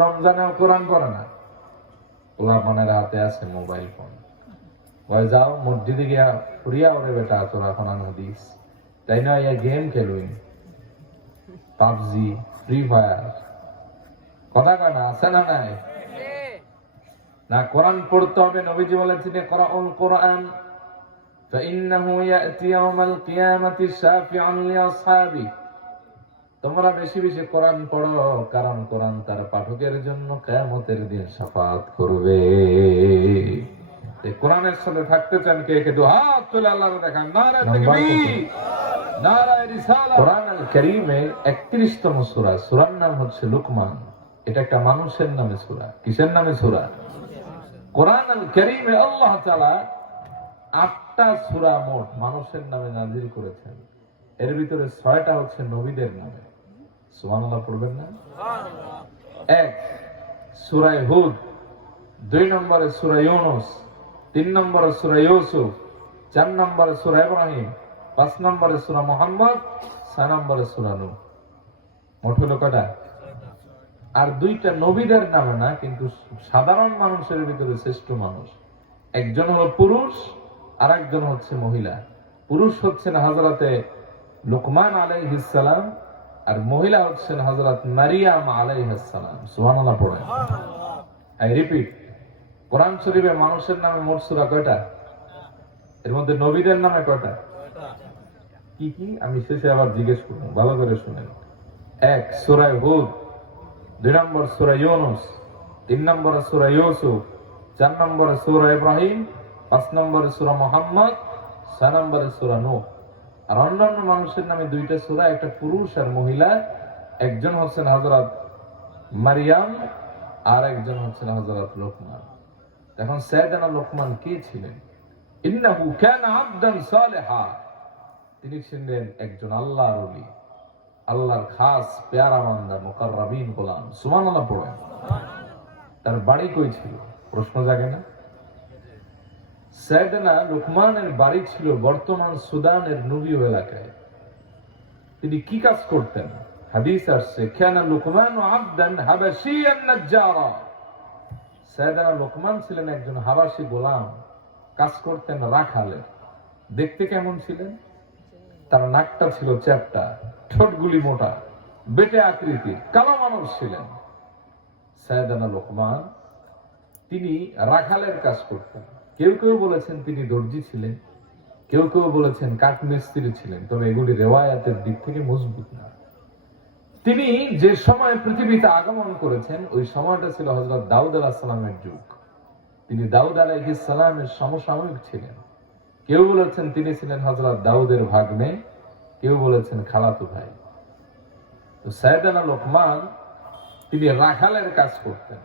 রমজানেও কোরআন পড়ে না, পোলাপানের হাতে আছে মোবাইল ফোন। ওই যাও মসজিদে গিয়া ফুরিয়া ওরে বেটা তোরা এখন হাদিস তাই না, গেম খেলুই, পাবজি, ফ্রি ফায়ার, কথা কয় না, আছে না নাই? না, কোরআন পড়তে হবে। নবীজি বলেছেন ইকরাউল কোরআন ফাইন্নাহু ইয়াতি ইয়াউমাল কিয়ামাতি শাফিআন লিআসহাবি। তোমরা বেশি বেশি কোরআন পড়ো, কারণ কোরআন তার পাঠকের জন্য কিয়ামতের দিন শাফাআত করবে। এই কোরআনের সাথে থাকতে চান কে কে? দু হাত তুলে আল্লাহর দেখান, নারে তাকবীর, নারে রিসালাত। কোরআন আল কারীমে 31তম সূরা, সূরার নাম হচ্ছে লুকমান। এটা একটা মানুষের নামে সূরা। কিসের নামে সূরা? কোরআন আল কারীমে আল্লাহ তাআলা 8টা সূরা মোট মানুষের নামে নাযিল করেছেন। এর ভিতরে 6টা হচ্ছে নবীদের নামে। সুবহানাল্লাহ পড়বেন না? সুবহানাল্লাহ। 1 সূরা হুদ, 2 নম্বরে সূরা ইউনূস, 3 নম্বরে সূরা ইউসুফ, 4 নম্বরে সূরা ইব্রাহিম, 5 নম্বরে সূরা মুহাম্মদ, 6 নম্বরে সূরা নূহ। মোট হলো কয়টা? আর 2টা নবীদের নামে না, কিন্তু সাধারণ মানুষের ভিতরে শ্রেষ্ঠ মানুষ একজন হলো পুরুষ, আর একজন হচ্ছে মহিলা। পুরুষ হচ্ছেন হযরতে লুকমান আলাইহিস সালাম, আর মহিলা হচ্ছেন হযরত মারিয়াম আলাইহিস সালাম। সুবহানাল্লাহ পড়েন। আই রিপিট, কোরআন শরীফে মানুষের নামে মোট সূরা কয়টা? এর মধ্যে নবীদের নামে কয়টা? কি কি আমি শেষে আবার জিজ্ঞেস করব, ভালো করে শুনেন। 1 সূরা হুদ, 2 নম্বর সূরা ইউনূস, 3 নম্বর সূরা ইউসুফ, 4 নম্বর সূরা ইব্রাহিম, 5 নম্বর সূরা মুহাম্মদ, 6 নম্বর সূরা নূহ। আর অন্যান্য মানুষের নামে 2টা সূরা, একটা পুরুষ আর মহিলা। একজন হচ্ছেন হযরত মারিয়াম, আর একজন হচ্ছেন হযরত লুকমান। এখন সাইয়েদনা লুকমান কে ছিলেন? ইন্নাহু কানা আবদান সালিহা, তিনি ছিলেন একজন আল্লাহর ওলি, আল্লাহর খাস পেয়ারা বান্দা, মুকাররাবিন গোলাম। সুবহানাল্লাহ পড়েন। তার বাড়ি কই ছিল? প্রশ্ন জাগে না? সাইয়েদনা লুকমানের বাড়ি ছিল বর্তমান সুদানের নুবিয় এলাকায়। তিনি কি কাজ করতেন? হাদিস আসছে কানা লুকমান আবদান হাবাশিয়ান নাজ্জারা। সাইয়েদনা লুকমান ছিলেন একজন হাবাশি গোলাম, কাজ করতেন রাখালে। দেখতে কেমন ছিলেন? তার নাকটা ছিল চ্যাপ্টা, ঠোঁটগুলি মোটা, বেটে আকৃতির, কালো মানুষ ছিলেন সাইয়েদনা লুকমান। তিনি রাখালের কাজ করতেন। কেউ কেউ বলেছেন তিনি দর্জি ছিলেন, কেউ কেউ বলেছেন কাঠমিস্ত্রি ছিলেন, তবে এগুলি রিওয়ায়াতের দিক থেকে মজবুত না। তিনি যে সময় পৃথিবীতে আগমন করেছেন ওই সময়টা ছিল হযরত দাউদ আলাইহিস সালামের যুগ। তিনি দাউদ আলাইহিস সালামের সমসাময়িক ছিলেন। কেউ বলেছেন তিনি ছিলেন হযরত দাউদের ভাগ্নে, কেউ বলেছেন খালাতো ভাই। তো সাইয়েদনা লুকমান তিনি রাখালের কাজ করতেন।